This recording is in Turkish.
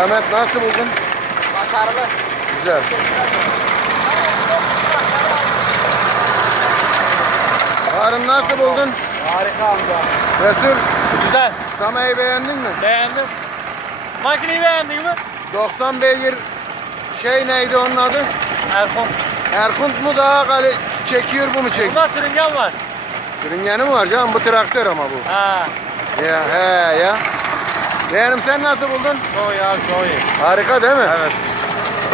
Ahmet nasıl buldun? Başarılı. Güzel. Harun nasıl buldun? Harika amca. Resul, Güzel. Samayı beğendin mi? Beğendim. Makineyi beğendin mi? 90 beygir şey neydi onun adı? Erkon. Erkunt mu daha kale çekiyor bu mu çekiyor? Bunda sürüngen var. Sürüngeni mi var canım? Bu traktör ama bu. Ha. Ya he ya. Yeğenim sen nasıl buldun? Çok iyi abi çok iyi. Harika değil mi? Evet.